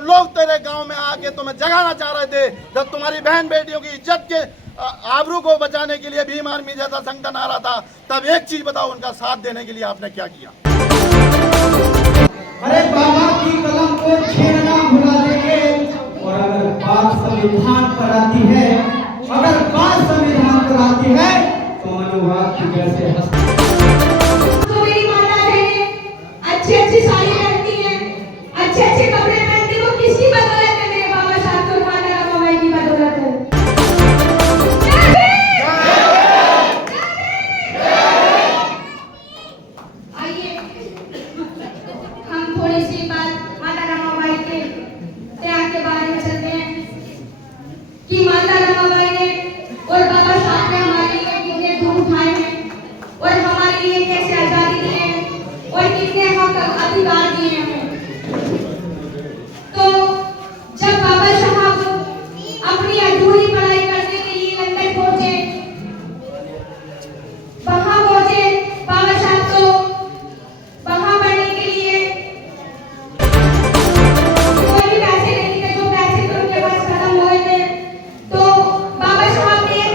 जब लोग तेरे गांव में आके तुम्हें जगाना चाह रहे थे, जब तुम्हारी बहन बेटियों की इज्जत के आबरू को बचाने के लिए भीम आर्मी जैसा संगठन आ रहा था, तब एक चीज बताओ, उनका साथ देने के लिए आपने क्या किया? अरे बाबा की कलम को छेड़ना भुला देंगे। और अगर बात संविधान पर आती है, अगर बात संविधान पर आती है, तो मनुवाद की जैसे तो मेरी माता बहनें अच्छी साड़ी पहनती हैं, अच्छे कपड़े पहनती हैं, वो किसकी बदौलत है? मेरे बाबा साहब और माता रमाबाई की बदौलत है। आइए हम थोड़ी सी बात माता रमाबाई के त्याग के बारे में चलते हैं कि माता रमाबाई ने और बाबा साहब ने हमारे लिए कितने दुख उठाए हैं और हमारे लिए कैसे आजादी दी है और कितने हक अधिकार दिए हैं। तो जब बाबा साहब अपनी अधूरी पढ़ाई करने के लिए लंदन पहुंचे, वहां पहुंचे बाबा साहब तो वहां पढ़ने के लिए कोई भी पैसे नहीं थे, जो पैसे थे उनके पास खत्म हुए थे। तो बाबा साहब ने एक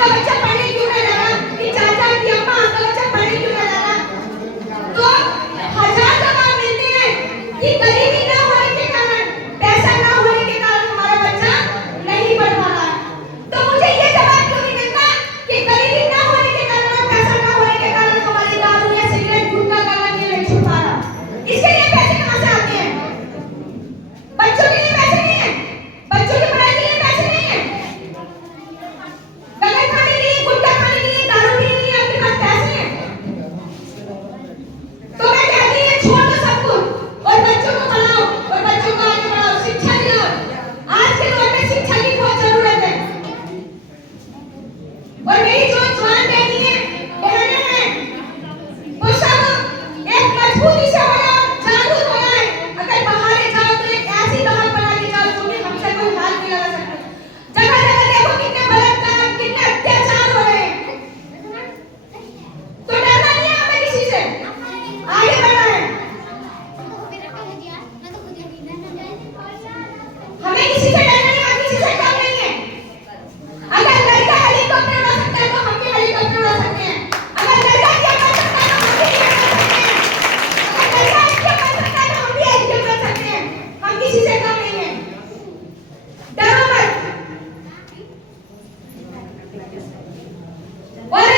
आपका बच्चा पढ़ने क्यों नहीं जा रहा, कि चाचा की अम्मा आपका बच्चा पढ़ने क्यों नहीं जा रहा, तो हजार जवाब मिलते हैं कि गरीबी ना होने के कारण, पैसा ना होने के कारण हमारा बच्चा नहीं पढ़ पा रहा है। तो मुझे ये जवाब क्यों नहीं मिलता कि गरीबी ना होने के कारण और पैसा ना होने के कारण हमारी दारू या सिगरेट गुटखा का लत नहीं छूट पा रहा। इसके लिए पैसे कहां से आते हैं? बच्चों के लिए पैसे नहीं है, बच्चों की पढ़ाई के लिए पैसे नहीं है, गलत खाने के लिए, गुटखा खाने के लिए, दारू पीने के लिए आपके पास पैसे हैं। तो मैं कहती हूं छोड़ दो सब कुछ और बच्चों को पढ़ाओ और बच्चों को आगे बढ़ाओ, शिक्षा दिलाओ। आज के दौर में शिक्षा की बहुत जरूरत है। और मेरी जो जवान बहनें हैं वो सब एक मजबूती से हो जाओ, जागरूक हो जाए। अगर बाहर जाओ तो एक ऐसी दमन बना के जाओ जो कि हमसे कोई हाथ नहीं लगा सकता। जगह जगह देखो कितने बलात्कार, कितने अत्याचार हो रहे हैं। तो डरना नहीं है हमें किसी से, आगे बढ़ना है। हमें किसी से डरना नहीं है, किसी से कम नहीं है। अगर लड़का हेलीकॉप्टर उड़ा सकता है तो हम भी हेलीकॉप्टर उड़ा सकते हैं। अगर लड़का ये कर सकता है तो हम भी ये कर सकते हैं। अगर लड़का ये कर सकता है तो हम भी ये कर सकते हैं। हम किसी से कम नहीं हैं। डरो मत। और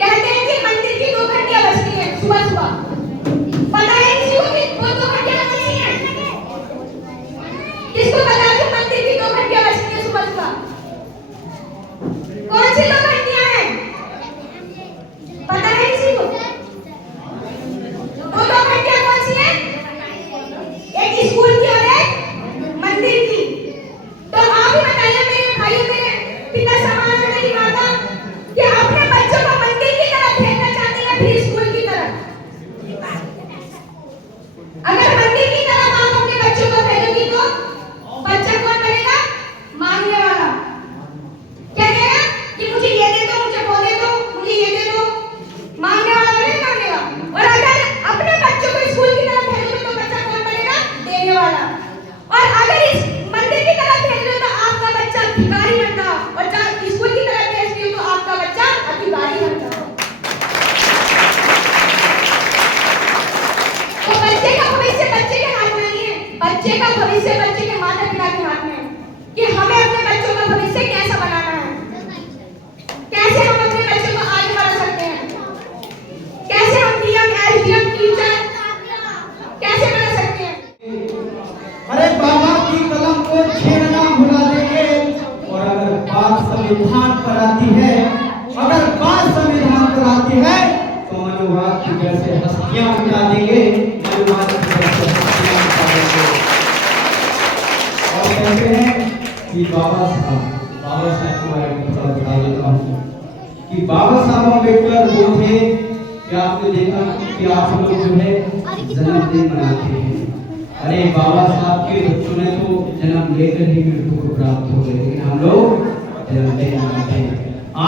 कहते हैं कि मंदिर की 2 घंटियां बजती हैं सुबह सुबह। पता है किसी को कि वो 2 घंटियां बजती हैं? किसको पता है कि मंदिर की 2 घंटियां बजती हैं सुबह सुबह? कौन सी 2 घंटियां हैं? पता है किसी को? वो 2 घंटियां कौन सी हैं? एक स्कूल की और एक मंदिर की। तो आप ही बताइए मेरे भाइयों, मेरे पिता समान और मेरी माता, कि अपने बच्चों को मंदिर की तरफ भेजना चाहते हैं फिर स्कूल की तरफ? अगर मंदिर की तरफ आप अपने बच्चों को भेजोगी तो बच्चा कौन बनेगा? मांगने वाला। क्या कहेगा कि मुझे ये दे दो, मुझे वो दे दो, मुझे ये दे दो। मांगने वाला बनेगा। और अगर अपने बच्चों को स्कूल की तरफ भेजोगे तो बच्चा कौन बनेगा? देने वाला। और अगर इस मंदिर की तरफ भेज रहे हो तो आपका बच्चा भिखारी बनता, और जब स्कूल की तरफ भेजती हो तो आपका बच्चा अधिकारी बनता। तो बच्चे का भविष्य बच्चे के हाथ में नहीं है, बच्चे का भविष्य बच्चे के माता पिता के हाथ में है कि हमें अपने बच्चों का भविष्य कैसा बनाना है, कैसे हम अपने बच्चों को आगे बढ़ा सकते हैं, कैसे हम डीएम, एसडीएम, टीचर कैसे बना सकते हैं। अरे बाबा की कलम को छेड़ना भुला देंगे। और अगर बात संविधान पर आती है, अगर बात संविधान पर आती है तो मनुवाद की जैसे हस्तियां मिटा देंगे, मनुवाद की जैसे हस्तियां मिटा देंगे। और कहते हैं कि बाबा साहब के बारे में थोड़ा बता देता हूँ कि बाबा साहब अम्बेडकर वो थे कि आपने देखा कि आप लोग जो है जन्मदिन मनाते हैं। अरे बाबा साहब के बच्चों ने तो जन्म लेकर ही मृत्यु को प्राप्त हो गए, लेकिन हम लोग जन्मदिन मनाते हैं।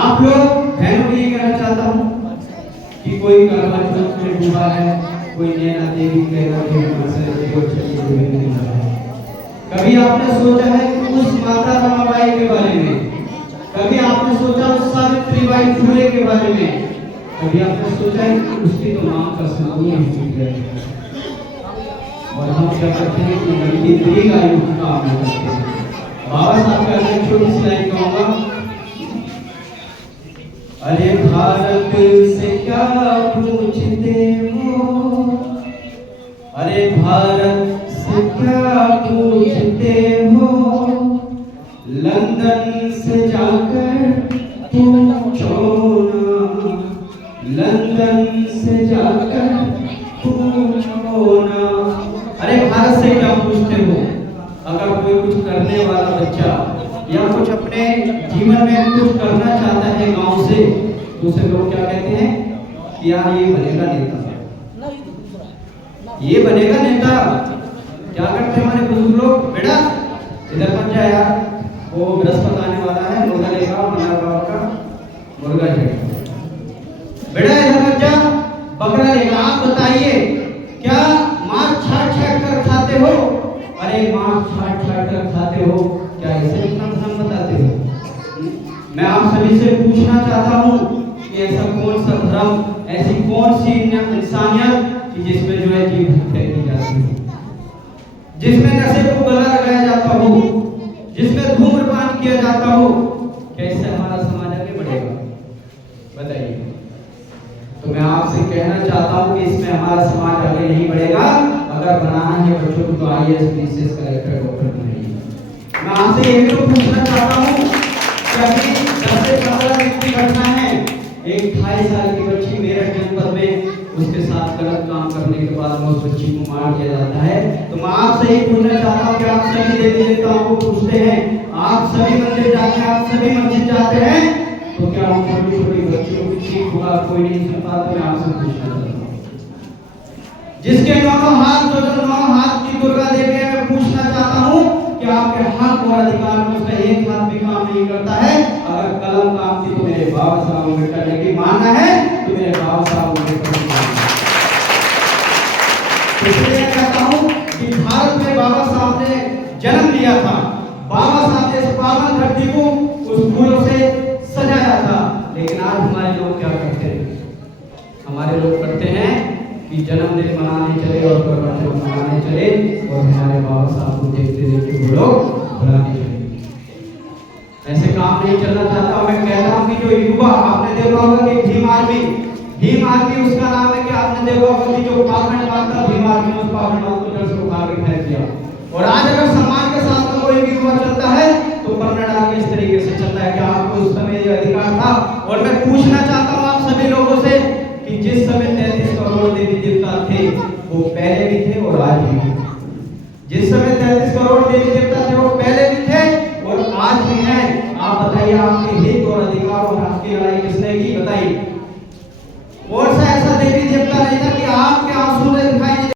आप लोग बहनों को ये कहना चाहता हूँ कि कोई करवा चौथ में डूबा है, कोई नैना देवी कभी आपने सोचा है उस माता रमाबाई के बारे में? कभी आपने सोचा उस सावित्रीबाई फुले के बारे में? कभी आपने सोचा है कि उसकी तो नाम का सिंदूर ही छूट गया और हम क्या करते हैं कि लड़की तेरी का युग काम करते हैं। बाबा साहब का एक छोटी सी लाइन कहूँगा। अरे भारत से क्या पूछते हो, अरे भारत से क्या पूछते हो, लंदन से जाकर पूछो ना, लंदन से जाकर पूछो ना। अरे भारत से क्या पूछते हो? अगर कोई कुछ करने वाला बच्चा या कुछ अपने जीवन में कुछ करना चाहता है गांव से, तो उसे लोग क्या कहते हैं कि यार ये बनेगा नेता, ये बनेगा नेता। क्या करते हैं हमारे बुजुर्ग लोग? बेटा इधर मत जा यार, वो बृहस्पति आने वाला है, मुर्गा लेगा, हमारा बाप का मुर्गा लेगा। बेटा इधर मत जा, बकरा लेगा। आप बताइए क्या मांस छाट छाट कर खाते हो? अरे मांस छाट छाट कर खाते हो, क्या इसे इतना धर्म बताते हो? मैं आपसे सभी से पूछना चाहता हूँ कि ऐसा कौन सा धर्म, ऐसी कौन सी इंसानियत कि जिसमें जो है जीव हत्या की जाती है, जिसमें नशे को गला लगाया जाता हो, जिसमें धूम्रपान किया जाता हो, कैसे हमारा समाज आगे बढ़ेगा? बताइए। तो मैं आपसे कहना चाहता हूँ कि इसमें हमारा समाज आगे नहीं बढ़ेगा। अगर बनाना है बच्चों को तो IAS, PCS, कलेक्टर, डॉक्टर बनाइए। मैं आपसे ये भी पूछना चाहता हूँ कि अभी 10 से 15 दिन की घटना है, एक 28 साल की बच्ची मेरठ जनपद में, उसके साथ गलत काम करने के बाद उस बच्ची को मार दिया जाता है। तो मैं आपसे ही पूछना चाहता हूँ कि आप सभी देवी देवताओं को पूछते हैं, आप सभी मंदिर जाते हैं, आप सभी मस्जिद जाते हैं, तो क्या उन छोटी छोटी बच्चियों की चीख पुकार कोई नहीं सुनता? तो मैं आपसे पूछना चाहता हूँ, जिसके 9 हाथ, जो 9 हाथ की दुर्गा देवी है, मैं पूछना चाहता हूँ कि आपके हक और अधिकार में उसका एक हाथ भी काम नहीं करता है। अगर कलम काम की तो मेरे बाबा साहब अम्बेडकर ने की मानना है तो मेरे बाबा साहब अम्बेडकर ने मानना है। इसलिए कहता हूँ कि भारत में बाबा साहब ने जन्म लिया था, बाबा साहब ने इस पावन धरती को उस फूलों से सजाया था, लेकिन आज हमारे लोग क्या करते हैं? हमारे लोग करते हैं कि जन्मदिन मनाने चले और प्रवचन मनाने चले और हमारे बाबा साहब को देखते देखते वो लोग बुलाने चले। ऐसे काम नहीं चलना चाहता। मैं कहता हूँ कि जो युवा, आपने देखा होगा कि भीम आर्मी उसका नाम है, कि आपने देखा होगा कि जो पाखंड मानता भीम आर्मी, उस पाखंड को जड़ से उखाड़ के फेंक दिया। और आज अगर समाज के साथ में कोई भी युवा चलता है तो पन्ना डाल के इस तरीके से चलता है कि आपको उस समय ये अधिकार था। और मैं पूछना चाहता हूँ आप सभी लोगों से कि जिस समय 33 करोड़ देवी देवता थे वो पहले भी थे और आज भी हैं। जिस समय 33 करोड़ देवी देवता थे वो पहले भी थे और आज भी हैं। आप बताइए, आपके हित और